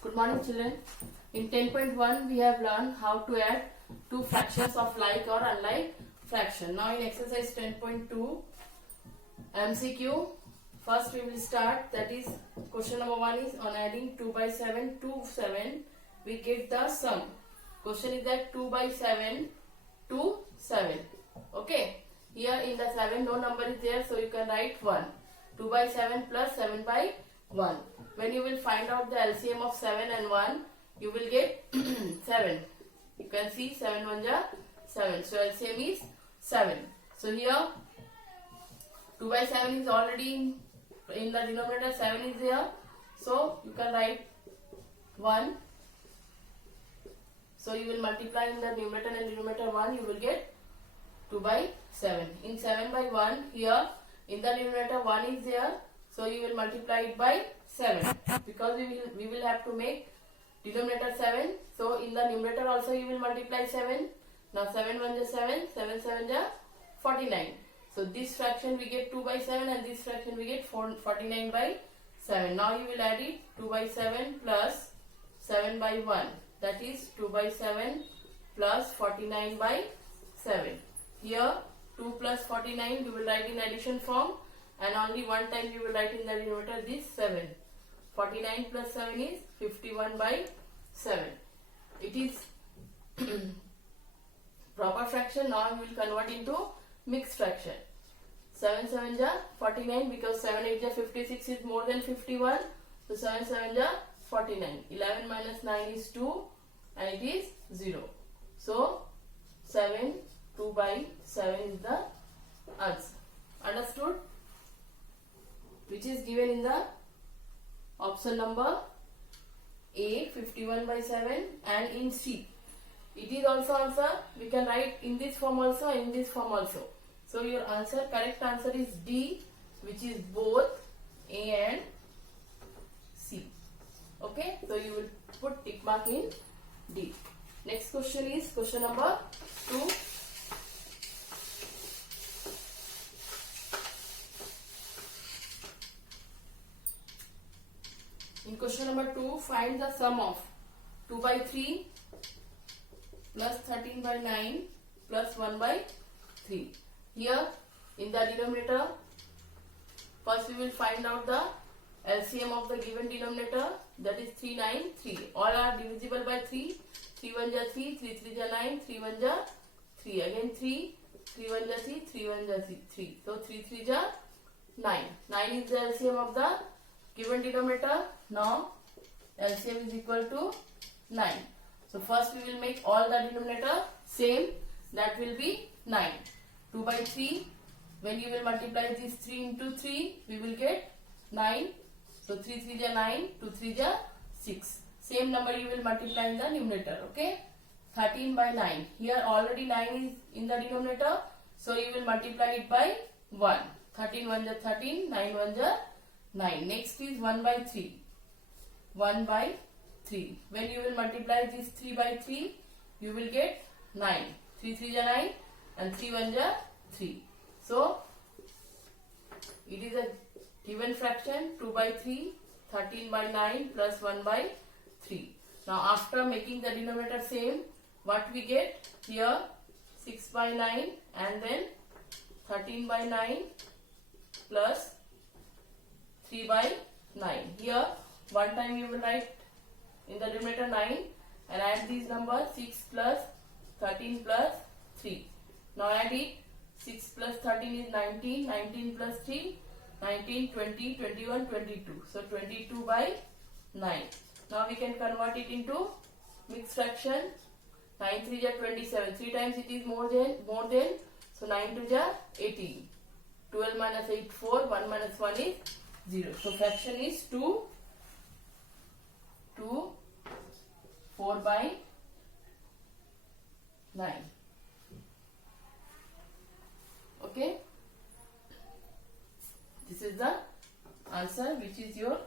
Good morning, children. In 10.1 we have learned how to add two fractions of like or unlike fraction. Now in exercise 10.2 MCQ, first we will start, that is question number 1 is on adding 2 by 7 to 7 we get the sum. Question is that 2 by 7 to 7. Okay, here in the 7 no number is there, so you can write 1. 2 by 7 plus 7 by 1. When you will find out the LCM of 7 and 1, you will get 7. You can see 7 1 ja 7. So LCM is 7. So here 2 by 7 is already in the denominator, 7 is there. So you can write 1. So you will multiply in the numerator and denominator 1, you will get 2 by 7. In 7 by 1, here in the numerator 1 is there. So you will multiply it by 7 because we will have to make denominator 7. So in the numerator also you will multiply 7. Now 7 1 ja 7, 7 7 ja 49. So this fraction we get 2 by 7 and this fraction we get 49 by 7. Now you will add it, 2 by 7 plus 7 by 1. That is 2 by 7 plus 49 by 7. Here 2 plus 49 you will write in addition form, and only one time you will write in the denominator this 7. 49 plus 7 is 51 by 7. It is proper fraction. Now we will convert into mixed fraction. 7 7 ja 49 because 7 8 ja 56 is more than 51. So 7 7 ja 49. 11 minus 9 is 2 and it is 0. So 7 2 by 7 is the answer. Understood? Which is given in the option number A, 51 by 7, and in C. It is also answer. We can write in this form also, in this form also. So your answer, correct answer is D, which is both A and C. Okay, so you will put tick mark in D. Next question is question number 2. In question number 2, find the sum of 2 by 3 plus 13 by 9 plus 1 by 3. Here in the denominator, first we will find out the LCM of the given denominator, that is 3 9 3. All are divisible by 3. 3 1 ja 3, 3 3 ja 9, 3 1 ja 3. Again 3, 3 1 ja 3, 3 1 ja 3. So 3 3 ja 9. 9 is the LCM of the given denominator. Now LCM is equal to 9. So first we will make all the denominator same, that will be 9. 2 by 3, when you will multiply this 3 into 3, we will get 9. So 3 3 ja 9, 2 3 ja 6. Same number you will multiply in the numerator. Okay. 13 by 9. Here already 9 is in the denominator. So you will multiply it by 1. 13 1 ja 13, 9 1 ja 9. Next is 1 by 3. 1 by 3. When you will multiply this 3 by 3, you will get 9. 3 3 ja 9 and 3 1 ja 3. So it is a given fraction 2 by 3, 13 by 9 plus 1 by 3. Now after making the denominator same, what we get here, 6 by 9 and then 13 by 9 plus 3 by 9. Here one time you will write in the denominator 9 and add these numbers, 6 plus 13 plus 3. Now add it, 6 plus 13 is 19, 19 plus 3, 19, 20, 21, 22. So 22 by 9. Now we can convert it into mixed fraction. 9 3 ja 27. 3 times it is more than. So 9 2 ja 18. 12 minus 8 4. 1 minus 1 is 0. So fraction is 2 4 by 9. Okay. This is the answer, which is your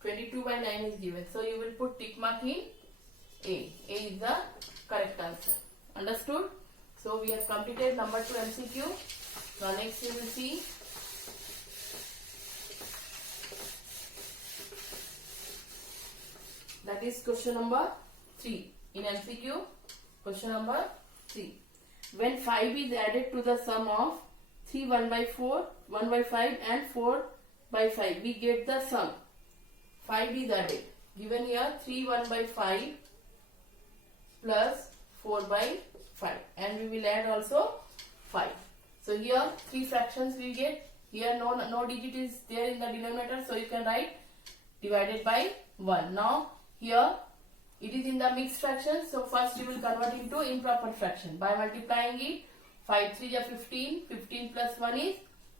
22 by 9 is given. So you will put tick mark in A. A is the correct answer. Understood? So we have completed number 2 MCQ. Now next we will see That is question number 3 in MCQ. Question number 3. When 5 is added to the sum of 3 1 by 4, 1 by 5 and 4 by 5, we get the sum. 5 is added. Given here 3 1 by 5 plus 4 by 5, and we will add also 5. So here 3 fractions we get. Here no digit is there in the denominator, so you can write divided by 1. Now here it is in the mixed fraction, so first you will convert into improper fraction by multiplying it. 5 3 is 15, 15 plus 1 is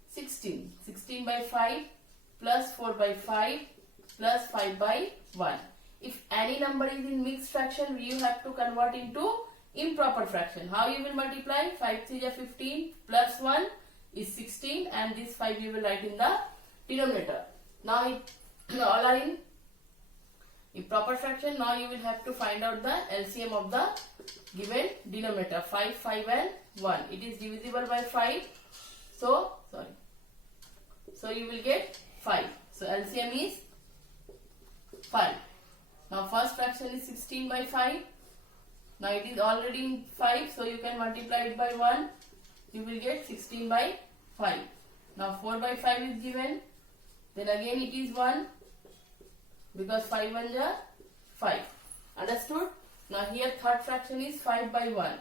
16, 16 by 5 plus 4 by 5 plus 5 by 1. If any number is in mixed fraction, you have to convert into improper fraction. How you will multiply? 5 3 is 15 plus 1 is 16, and this 5 you will write in the denominator. Now it all are in improper fraction. Now you will have to find out the LCM of the given denominator. 5 5 and 1. It is divisible by 5. So you will get 5. So LCM is 5. Now first fraction is 16 by 5. Now it is already in 5, so you can multiply it by 1. You will get 16 by 5. Now 4 by 5 is given. Then again it is 1, because 5 1 is 5. Understood? Now here third fraction is 5 by 1.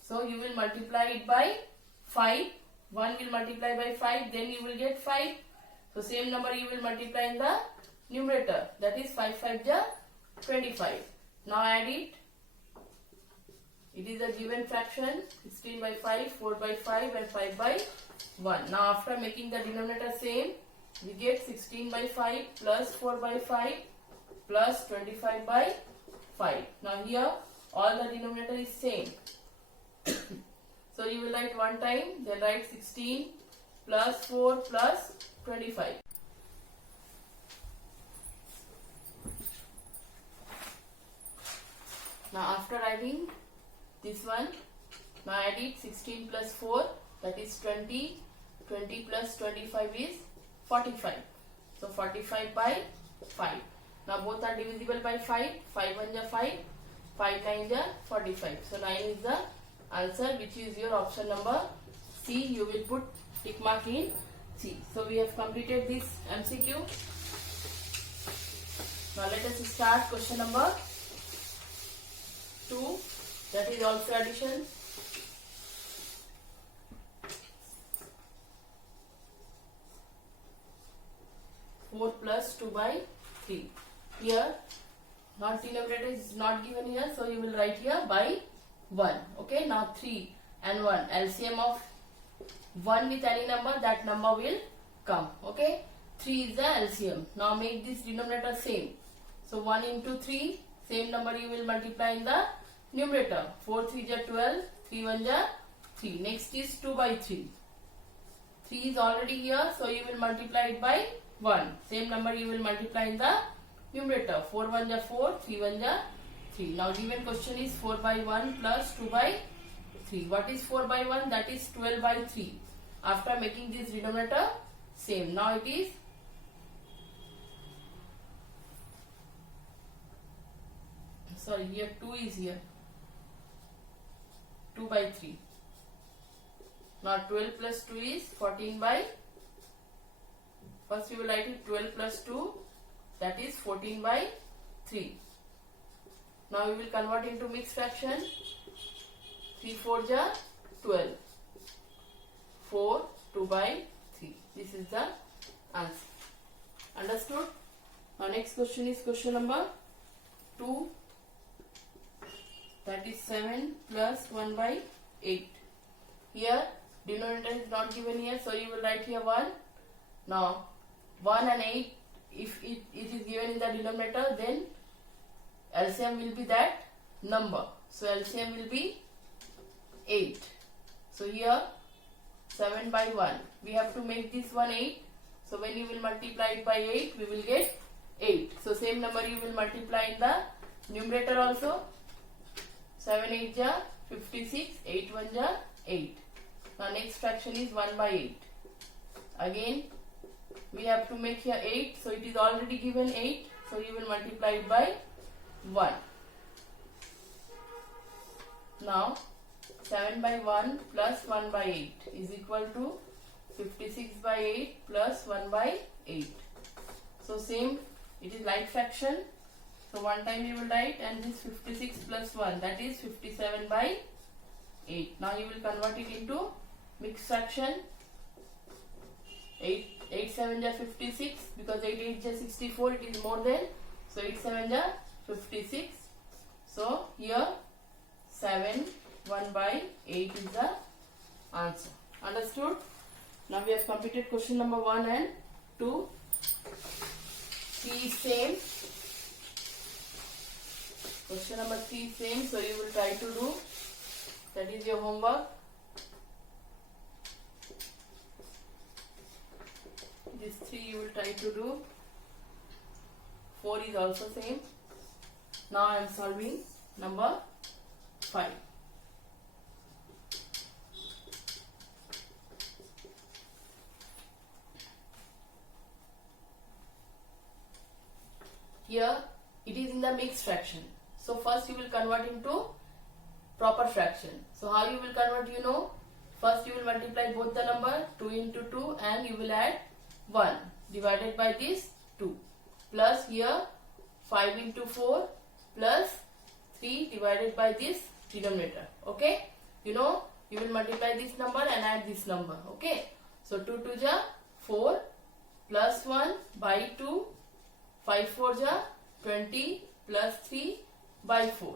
So you will multiply it by 5. 1 will multiply by 5, then you will get 5. So same number you will multiply in the numerator. That is 5 5 is 25. Now add it. It is a given fraction. 16 by 5, 4 by 5 and 5 by 1. Now after making the denominator same, we get 16 by 5 plus 4 by 5 plus 25 by 5. Now here all the denominator is same. So you will write one time, then write 16 plus 4 plus 25. Now after writing this one, now add it. 16 plus 4, that is 20. 20 plus 25 is 45. So 45 by 5. Now both are divisible by 5. 5 1 is 5. 5 9 is 45. So 9 is the answer, which is your option number C. You will put tick mark in C. So we have completed this MCQ. Now let us start question number 2. That is also addition. Four plus 2 by 3. Here, not denominator is not given here, so you will write here by 1. Okay, now 3 and 1. LCM of 1 with any number, that number will come. Okay, 3 is the LCM. Now make this denominator same. So 1 into 3, same number you will multiply in the numerator. 4 3 is 12, 3 1 is 3. Next is 2 by 3. 3 is already here, so you will multiply it by 1. Same number you will multiply in the numerator. 4 1 is 4, 3 1 is 3. Now given question is 4 by 1 plus 2 by 3. What is 4 by 1? That is 12 by 3. After making this denominator same. Now it is here 2 is here. 2 by 3. Now 12 plus 2 is 14 by, first we will write it 12 plus 2, that is 14 by 3. Now we will convert into mixed fraction. 3 4 is 12. 4 2 by 3. This is the answer. Understood? Now next question is question number 2. That is 7 plus 1 by 8. Here denominator is not given here, so you will write here 1. Now 1 and 8, if it is given in the denominator, then LCM will be that number. So LCM will be 8. So here 7 by 1. We have to make this one 8. So when you will multiply it by 8, we will get 8. So same number you will multiply in the numerator also. 7 8 is 56, 8 1 is 8. Now next fraction is 1 by 8. Again we have to make here 8. So it is already given 8. So you will multiply it by 1. Now 7 by 1 plus 1 by 8 is equal to 56 by 8 plus 1 by 8. So same, it is like fraction. So one time you will write, and this 56 plus 1, that is 57 by 8. Now you will convert it into mixed fraction. 8 7 ja 56, because 8 8 ja 64, it is more than. So 8 7 ja 56. So here 7 1 by 8 is the answer. Understood? Now we have completed question number 1 and 2. C is same. Question number 3 is same. So you will try to do. That is your homework. This 3 you will try to do. 4 is also same. Now I am solving number 5. Here it is in the mixed fraction. So first you will convert into proper fraction. So how you will convert, you know. First you will multiply both the number 2 into 2 and you will add 1 divided by this 2, plus here 5 into 4 plus 3 divided by this denominator. Okay, you know, you will multiply this number and add this number. Okay, so 2 2 ja 4 plus 1 by 2, 5 4 ja 20 plus 3 by 4.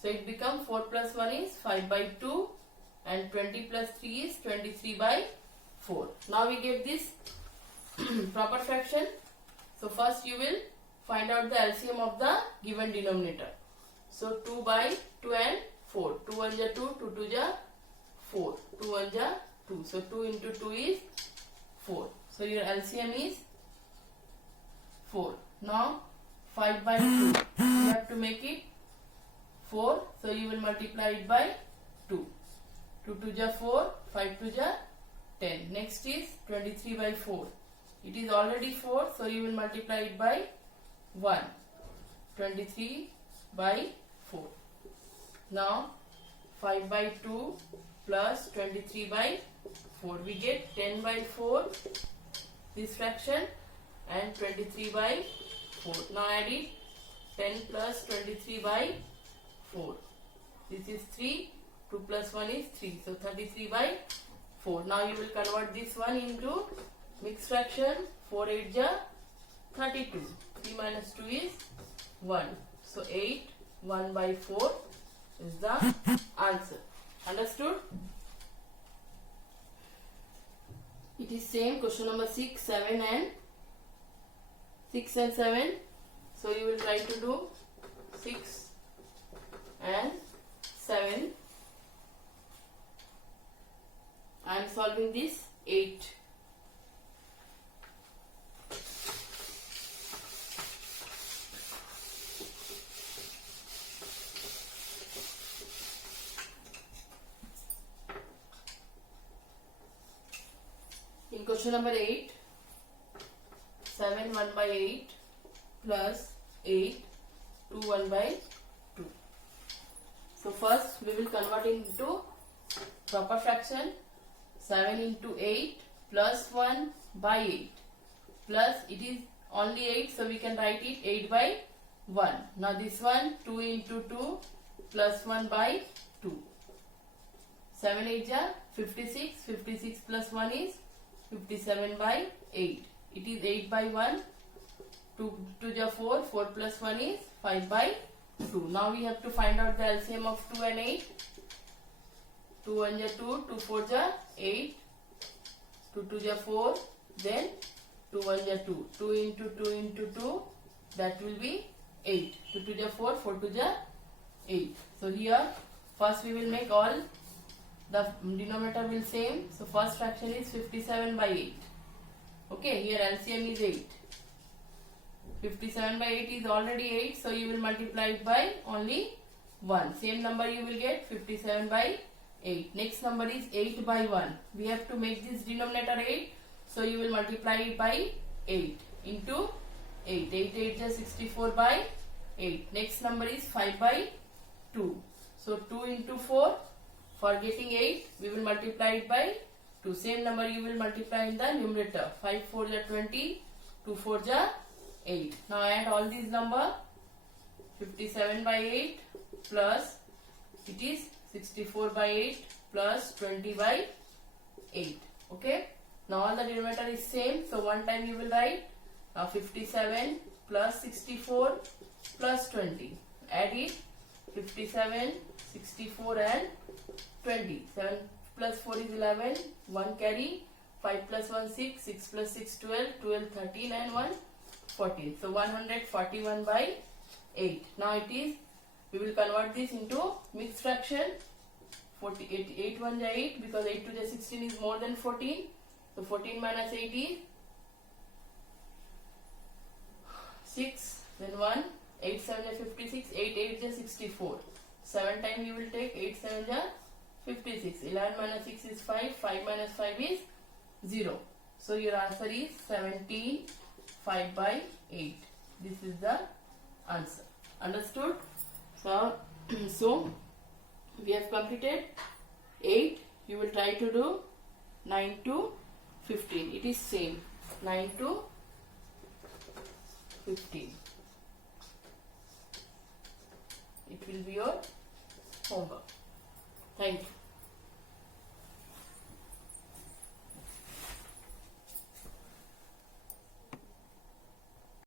So it becomes 4 plus 1 is 5 by 2 and 20 plus 3 is 23 by 4. Now we get this proper fraction. So first you will find out the LCM of the given denominator. So 2 by 2 and 4. 2 1 ja 2, 2 2 ja 4. 2 1 ja 2. So 2 into 2 is 4. So your LCM is 4. Now 5 by 2. You have to make it 4. So you will multiply it by 2. 2 2 ja 4. 5 2 ja 10. Next is 23 by 4. It is already 4. So you will multiply it by 1. 23 by 4. Now 5 by 2 plus 23 by 4. We get 10 by 4. This fraction, and 23 by 4. Now add it. 10 plus 23 by 4. This is 3. 2 plus 1 is 3. So 33 by 4. Now you will convert this one into mixed fraction. 4 8 ja 32. 3 minus 2 is 1. So 8 1 by 4 is the answer. Understood? It is same. Question number 6, 7 and 6 and 7. So you will try to do 6 and 7. I am solving this 8. In question number 8, 7 1 by 8 plus 8 2 1 by 2. So first we will convert it into proper fraction. 7 into 8 plus 1 by 8 plus it is only 8, so we can write it 8 by 1. Now this one 2 into 2 plus 1 by 2. 7 8 ja 56. 56 plus 1 is 57 by 8. It is 8 by 1. 2 2 ja 4. 4 plus 1 is 5 by 2. Now we have to find out the LCM of 2 and 8. 2 1 ja 2. 2 4 ja 8. 2 2 ja 4. Then 2 1 ja 2. 2 into 2 into 2. That will be 8. 2 2 ja 4. 4 2 ja 8. So here first we will make all the denominator will same. So first fraction is 57 by 8. Okay, here LCM is 8. 57 by 8 is already 8. So you will multiply it by only 1. Same number you will get 57 by 8. Next number is 8 by 1. We have to make this denominator 8. So you will multiply it by 8 into 8. 8 8 is 64 by 8. Next number is 5 by 2. So 2 into 4. For getting 8, we will multiply it by 2. Same number you will multiply in the numerator. 5 4 is 20. 2 4 is 8. Now add all these number. 57 by 8 plus it is 64 by 8 plus 20 by 8. Okay. Now all the denominator is same. So one time you will write 57 plus 64 plus 20. Add it. 57, 64 and 20. 7 plus 4 is 11. 1 carry. 5 plus 1 6. 6 plus 6 12. 12 13 and 1 14. So 141 by 8. Now it is, we will convert this into mixed fraction. 48, 8 1 is 8 because 8 to the 16 is more than 14. So 14 minus 8 is 6. Then 1. 8 7 is 56. 8 8 is 64. 7 times you will take 8 7 is 56. 11 minus 6 is 5. 5 minus 5 is 0. So your answer is 17 5 by 8. This is the answer. Understood? So we have completed 8. You will try to do 9 to 15. It is same. 9 to 15. It will be your homework. Thank you.